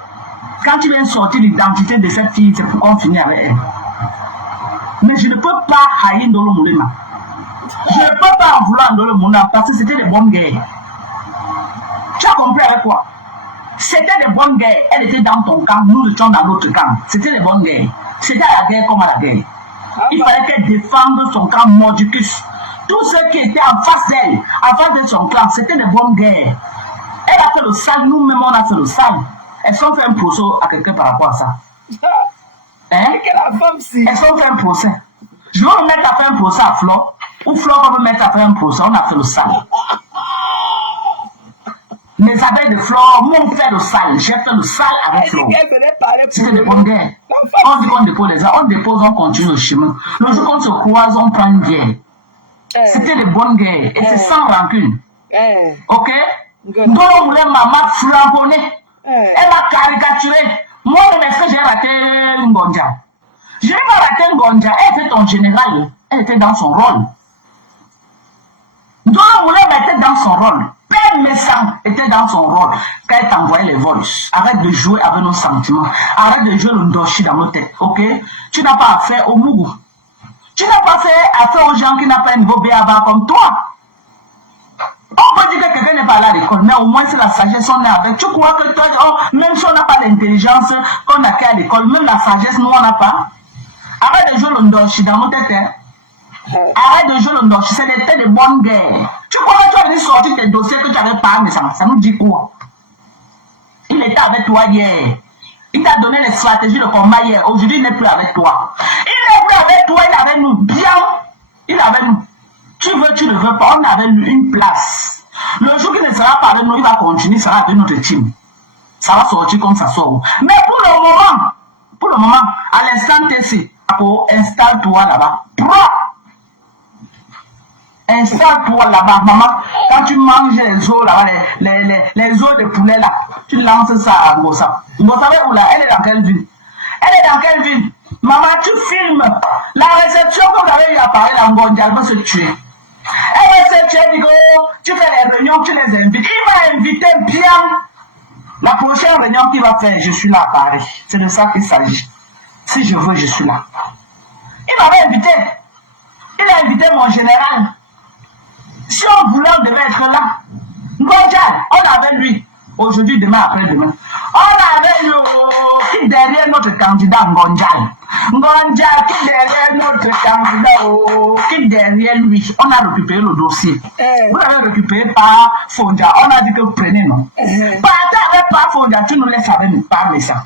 Quand tu viens sortir l'identité de cette fille, c'est pour qu'on finisse avec elle. Mais je ne peux pas haïr Ndolo Moulema. Je ne peux pas en vouloir Ndolo Moulema parce que c'était des bonnes guerres. Tu as compris avec quoi? C'était des bonnes guerres. Elle était dans ton camp, nous étions dans l'autre camp. C'était des bonnes guerres. C'était à la guerre comme à la guerre. Il fallait qu'elle défende son camp mordicus. Tous ceux qui étaient en face d'elle, en face de son clan, c'était des bonnes guerres. Elle a fait le sale, nous-mêmes on a fait le sale. Est-ce qu'on fait un procès à quelqu'un par rapport à ça? Hein? Est-ce qu'on fait un procès? Je vais me mettre à faire un procès à Flo. Ou Flo va me mettre à faire un procès, on a fait le sale. Les abeilles de Flore m'ont fait le sale. J'ai fait le sale avec Flore. C'était des bonnes guerres. On dit qu'on dépose les gens, on dépose, on continue le chemin. Le jour qu'on se croise, on prend une guerre. C'était des bonnes guerres. Et c'est sans rancune. Ok? Ndolo Moulema m'a flamboné. Elle m'a caricaturé. Moi-même, est-ce que j'ai raté Ngonja? Je n'ai pas raté Ngonja. Elle était ton général. Elle était dans son rôle. Ndolo Moulema était dans son rôle. Père Messang était dans son rôle quand elle t'envoyait les voices. Arrête de jouer avec nos sentiments. Arrête de jouer le ndoshi dans nos têtes. Ok? Tu n'as pas affaire au Mougou. Tu n'as pas fait affaire aux gens qui n'ont pas un niveau B.A.B.A. comme toi. On peut dire que quelqu'un n'est pas allé à l'école, mais au moins c'est la sagesse on est avec. Tu crois que toi, même si on n'a pas l'intelligence qu'on a qu'à l'école, même la sagesse, nous on n'a pas. Arrête de jouer le ndoshi dans nos têtes. Hein? Arrête de jouer le ndoshi, c'était des bonnes guerres. Tu crois que tu as dit sortir tes dossiers que tu n'avais pas, mais ça nous dit quoi? Il était avec toi hier. Il t'a donné les stratégies de combat hier. Aujourd'hui, il n'est plus avec toi. Il n'est plus avec toi, il est avec nous. Bien. Il est avec nous. Tu veux, tu ne veux pas. On a avec lui une place. Le jour qu'il ne sera pas avec nous, il va continuer, il sera avec notre team. Ça va sortir comme ça sort. Mais pour le moment, à l'instant TC, installe-toi là-bas. Installe-toi là-bas, maman. Quand tu manges les os là, les os de poulet là, tu lances ça à Ngossa. Ngossa, où là? Elle est dans quelle ville? Elle est dans quelle ville? Maman, tu filmes. La réception que vous avez eu à Paris, la Ngonja, elle va se tuer. Elle va se tuer, Nico. Tu fais les réunions, tu les invites. Il va inviter bien. La prochaine réunion qu'il va faire, je suis là à Paris. C'est de ça qu'il s'agit. Si je veux, je suis là. Il m'avait invité. Il a invité mon général. Si on voulait, on devait être là. Ngonja, on avait lui. Aujourd'hui, demain, après-demain. On avait lui qui derrière notre candidat Ngonja. Ngonja qui derrière notre candidat, qui derrière lui. On a récupéré le dossier. Vous l'avez récupéré par Fondia. On a dit que vous prenez, non? Partez avec par Fondia, tu nous laisses avec nous, par ça.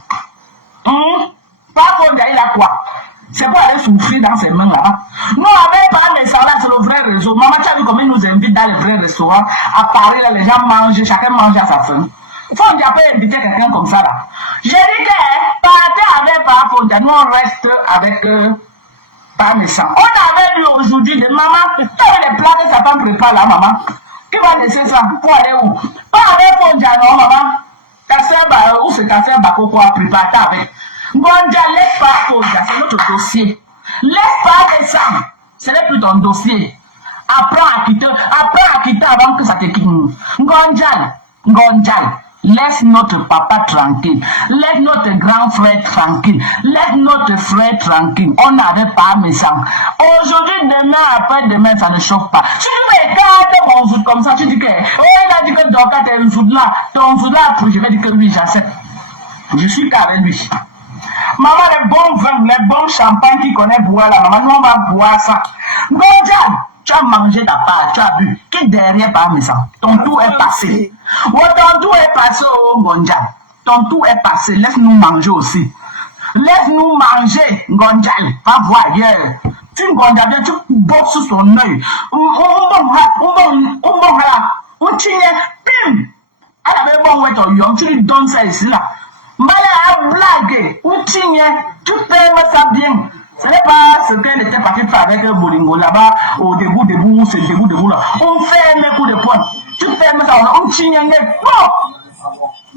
Par Fondia, il a quoi? C'est pour aller souffrir dans ses mains là. Nous, avec pas les salaires, c'est le vrai réseau. Maman, tu as vu comment ils nous invitent dans les vrais restaurants. À Paris, là, les gens mangent, chacun mange à sa faim. Fondia peut inviter quelqu'un comme ça là. J'ai dit que partez avec par Fondia, nous on reste avec par les sangs. On avait vu aujourd'hui de maman, tous les plats que sa femme prépare là, maman. Qui va laisser ça pour aller où? Pas avec Fondia, non, maman. Où c'est ta sœur Bako pour préparer avec. Ngonja, laisse pas Fondia, c'est notre dossier. Laisse pas les sangs, ce n'est plus ton dossier. Apprends à quitter avant que ça te quitte. Ngonja, laisse notre papa tranquille. Laisse notre grand frère tranquille. Laisse notre frère tranquille. On n'avait pas mes sangs. Aujourd'hui, demain, après-demain, ça ne chauffe pas. Si tu regardes mon foot comme ça, tu dis que, il a dit que Doka, t'es un foot là. Ton foot là, je vais dire que lui, j'accepte. Je suis qu'avec lui. Maman, les bons vins, les bons champagnes qui connaît boire là, maman, nous on va boire ça. Ngonja, tu as mangé ta part, tu as bu. Qui derrière parmi ça? Ton tour est passé. Oh, ton tour est passé, oh Ngonja. Ton tour est passé, laisse-nous manger aussi. Laisse-nous manger, Ngonjal. Va voir ailleurs. Tu Ngonjal bien, tu bosses sur son œil. On tient, bim. Elle avait bon ouais ton yom, tu lui donnes ça ici là. Maya a blagué, on tient, tu fermes ça bien. Ce n'est pas ce qu'elle était partie faire avec Bolingo là-bas, au debout, c'est debout là. On fait mes coups de poing. Tu fermes ça, on tient, bon.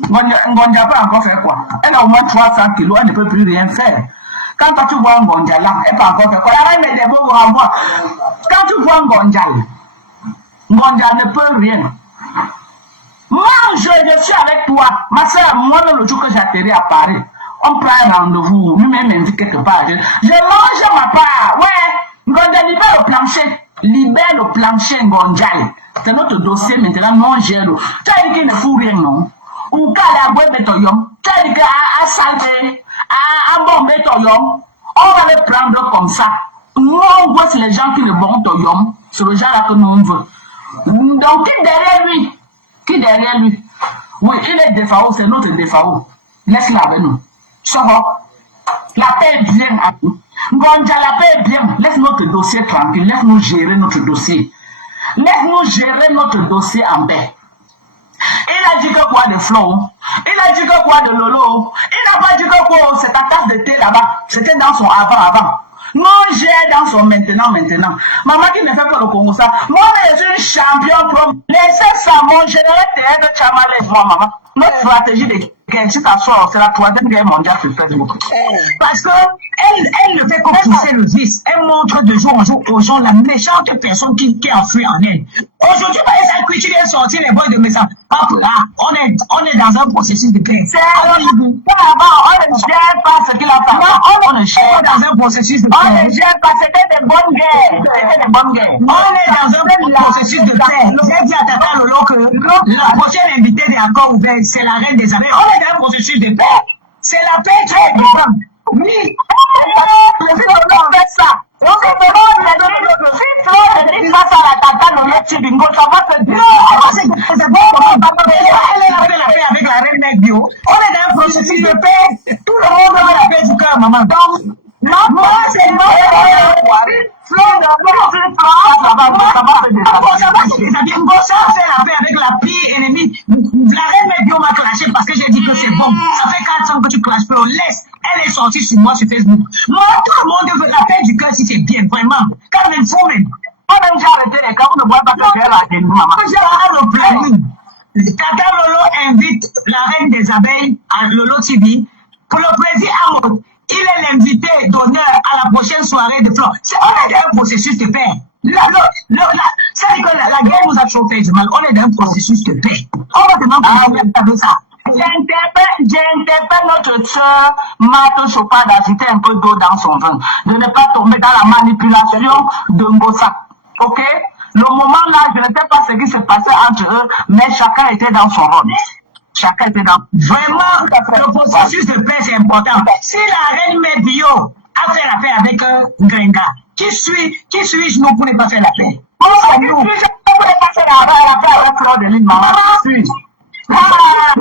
Ngonja peut encore faire quoi? Elle a au moins 300 kilos, elle ne peut plus rien faire. Quand tu vois Ngonja là, elle peut encore faire quoi? Elle va mettre des mots à moi. Quand tu vois Ngonja ne peut rien. Moi, je suis avec toi. Ma soeur, moi, le jour que j'atterris à Paris, on prend un rendez-vous, lui-même m'invite quelque part. Je mange ma part. Ouais, Ngonja libère le plancher. Libère le plancher, Ngonja. C'est notre dossier maintenant, non, j'ai le. Tu as dit qu'il ne fout rien, non? Ou quand la boîte métoyom, tu as dit qu'à salter, à bomber toyom, on va le prendre comme ça. Nous, on voit les gens qui le bon toyom, c'est le genre là que nous on veut. Donc, qui derrière lui? Qui derrière lui? Oui, il est défaut, c'est notre défaut. Laisse-la avec nous. Ça va. La paix est bien à nous. Ngonja, la paix est bien. Laisse notre dossier tranquille. Laisse-nous gérer notre dossier. Laisse-nous gérer notre dossier en paix. Il a dit que quoi de Flo? Il a dit que quoi de Lolo? Il n'a pas dit que quoi, c'est ta tasse de thé là-bas. C'était dans son avant. Non, j'ai dans son maintenant. Maman qui ne fait pas le Congo ça. Moi, je suis champion pro. Laissez ça, mon général de Chamale, moi, maman. Notre stratégie de si ta soeur, c'est la 3e guerre mondiale sur Facebook. Parce que elle ne fait que pousser le vice. Elle montre de jour en jour aux gens la méchante personne qui a fui en elle. Aujourd'hui, par exemple, tu viens sortir les boys de maison. Hop là, on est dans un processus de paix. C'est on ne gère pas ce qu'il a fait. On ne gère dans un processus de paix. On ne gère pas, c'était des bonnes guerres. On est dans un processus de paix. J'ai dit à Tata Lolo que la prochaine invitée des accords ouverts, c'est la reine des abeilles. On est dans un processus de paix. C'est la paix qui est grande. Oui. On fait ça. On se demande de donner notre fils. On dit face à la Tata Lolo Chibingo, ça va se dire. C'est bon. Elle a fait la paix avec la reine Negbio. On est dans un processus de paix. Tout le monde veut la paix du cœur, maman. Donc, moi, c'est moi. Ça va, c'est des amis. Ça fait la paix avec la pire ennemie. La reine Negbio m'a clashé parce que j'ai dit que c'est bon. Ça fait 4 ans que tu clashes, on laisse. Elle est sortie sur moi sur Facebook. Moi, tout le monde veut la paix du cœur si c'est bien, vraiment. Quand même, faut même. On a déjà arrêté les cas, on ne voit pas que c'est la gueule, maman. J'ai le planning. Tata Lolo invite la reine des abeilles à Lolo TV pour le président Amour. Il est l'invité d'honneur à la prochaine soirée de Flore. On est dans un processus de paix. C'est que la guerre nous a chauffé du mal. On est dans un processus de paix. On va demander ça. J'interpelle notre soeur Martin Chopard d'ajouter un peu d'eau dans son vin, de ne pas tomber dans la manipulation de Ngosa. Ok? Le moment là, je ne sais pas ce qui se passait entre eux, mais chacun était dans son rôle. Chacun était dans. Vraiment, le processus de paix c'est important. Si la reine Medbio a fait la paix avec Grenga, qui suis-je non pour ne pas faire la paix? Pour ne pas faire la paix avec Flore de Lille, maman. La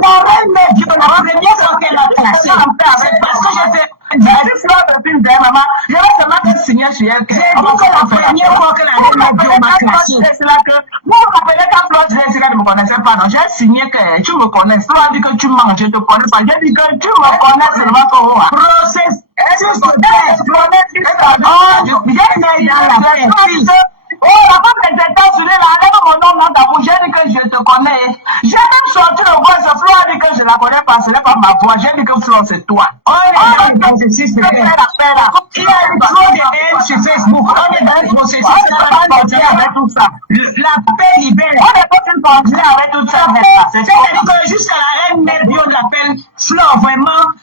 reine Medbio, la première fois qu'elle a classé, c'est parce que j'ai fait. Je suis Flore de Lille, maman. Je vais seulement te signer sur elle. J'ai dit que la première fois que la reine Medbio m'a classé. C'est là que vous vous rappelez quand Flore disait que ne me connaissait pas, non? J'ai signé que tu me connais. Tu m'as dit que tu manges, je te connais pas. J'ai dit que tu me connais seulement que vous. Process. Oh, la femme des États-Unis, là, enlève mon nom dans ta bouche, j'ai dit que je te connais. J'ai même sorti le voix, ce Flore a dit que je la connais pas, ce n'est pas ma voix, j'ai dit que Flore c'est toi. On est dans un processus de paix. Il y a eu trop de haine sur Facebook. On est dans un processus de paix avec tout ça. La paix libère. On n'est pas une pandémie avec tout ça. C'est-à-dire que jusqu'à la reine Medbio l'appelle Flore, vraiment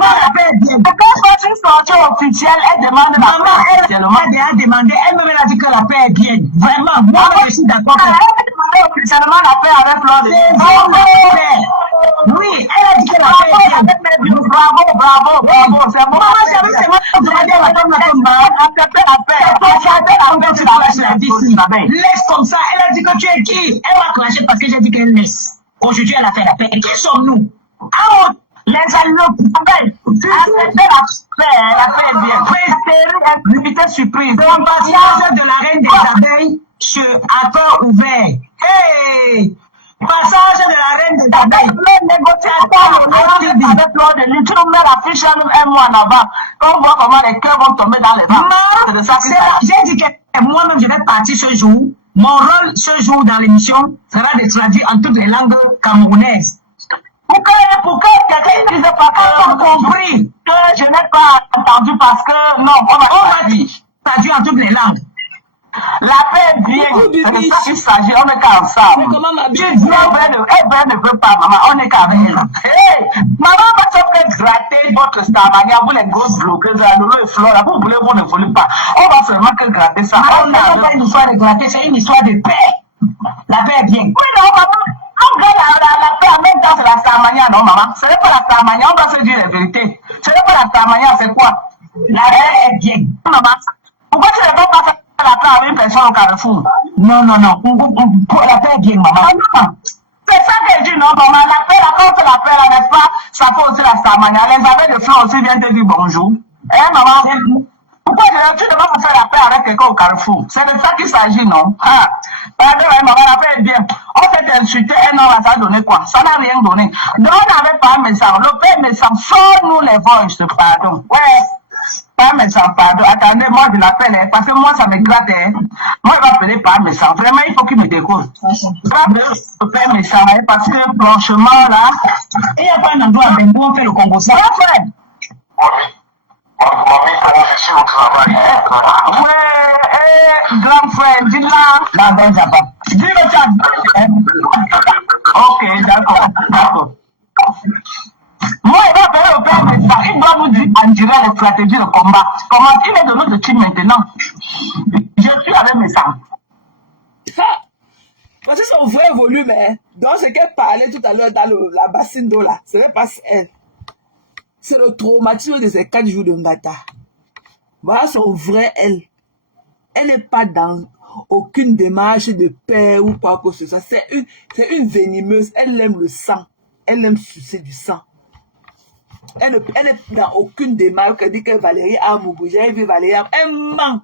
la paix est bien. Quand je suis sortie officielle, elle demande la paix. Elle a demandé, elle-même a dit que la paix est bien. Vraiment, moi je suis d'accord. Elle a demandé officiellement la paix avec Flore de Lille. Oui, elle a dit que la paix est bien. Bravo, c'est bon. Maman, c'est moi qui demandé à la paix. Laisse comme ça, elle a dit que tu es qui? Elle m'a clashé parce que j'ai dit qu'elle laisse. Aujourd'hui, elle a fait la paix. Et qui sommes-nous? Les alliés, Acceptez la paix est bien. Invité surprise. Le passage de la reine des abeilles à cœur ouvert. Hey! Passage de la reine des abeilles. Le négociateur avec l'ordre de lui, tu nous mets la fiche un mois en avant. On voit comment les cœurs vont tomber dans les vents. C'est de ça que j'ai dit que moi-même, je vais partir ce jour. Mon rôle ce jour dans l'émission sera de traduire en toutes les langues camerounaises. Pourquoi quelqu'un ne disait pas que compris que je n'ai pas entendu parce que non, on m'a dit traduit en toutes les langues. La paix est bien, c'est de ça qu'il s'agit, on est qu'ensemble. Elle ne veut pas, maman, on est qu'avec elle. Hey, maman va se faire gratter votre Starmania, vous les grosses bloqueuses, Lolo et Flora, vous voulez, vous ne voulez pas. On va seulement que gratter ça. On n'a pas une histoire de gratter, c'est une histoire de paix. La paix est bien. Oui, non, maman. On gagne la paix en même temps, c'est la Starmania, non, maman? Ce n'est pas la Starmania, on doit se dire la vérité. Ce n'est pas la Starmania, c'est quoi? La paix est bien. Maman, pourquoi tu ne veux pas faire la paix à une personne au Carrefour? Non. La paix est bien, maman. C'est ça que je dis, non, maman. La paix, là, quand c'est la paix, là, n'est-ce pas? Ça fait aussi la Starmania. Les abeilles de fleurs aussi viennent te dire bonjour. Maman? Pourquoi tu ne vas pas faire la paix avec quelqu'un au Carrefour? C'est de ça qu'il s'agit, non? Pardon, maman, la paix est bien. On s'est insulté, un an, ça a donné quoi? Ça n'a rien donné. Donc, on n'avait pas un message. Le père message, sors-nous les voices, pardon. Ouais. Pas message, pardon. Attendez, moi, je l'appelle, parce que moi, ça me gratte. Moi, je vais appeler par message. Vraiment, il faut qu'il me découvre. Je vais appeler le père message, parce que, franchement, là, il n'y a pas un endroit avec où on fait le Congo. Ça va faire. Je suis au travail. Ouais, grand frère, dis-la. La bonne Java. Dis-le, ça. Ok, d'accord. Moi, il va appeler le père de ça. Il doit nous dire en direct les stratégies de combat. Comment il est de notre team maintenant? Je suis avec mes sangs. Parce que son vrai volume, hein, dans ce qu'elle parlait tout à l'heure dans la bassine d'eau là, ce n'est pas elle. C'est le traumatisme de ces 4 jours de Ngata. Voilà son vrai elle. Elle n'est pas dans aucune démarche de paix ou quoi que ce soit. C'est une venimeuse. Elle aime le sang. Elle aime sucer du sang. Elle n'est dans aucune démarche. Elle dit que Valérie a Mougou. J'ai vu Valérie. Elle ment.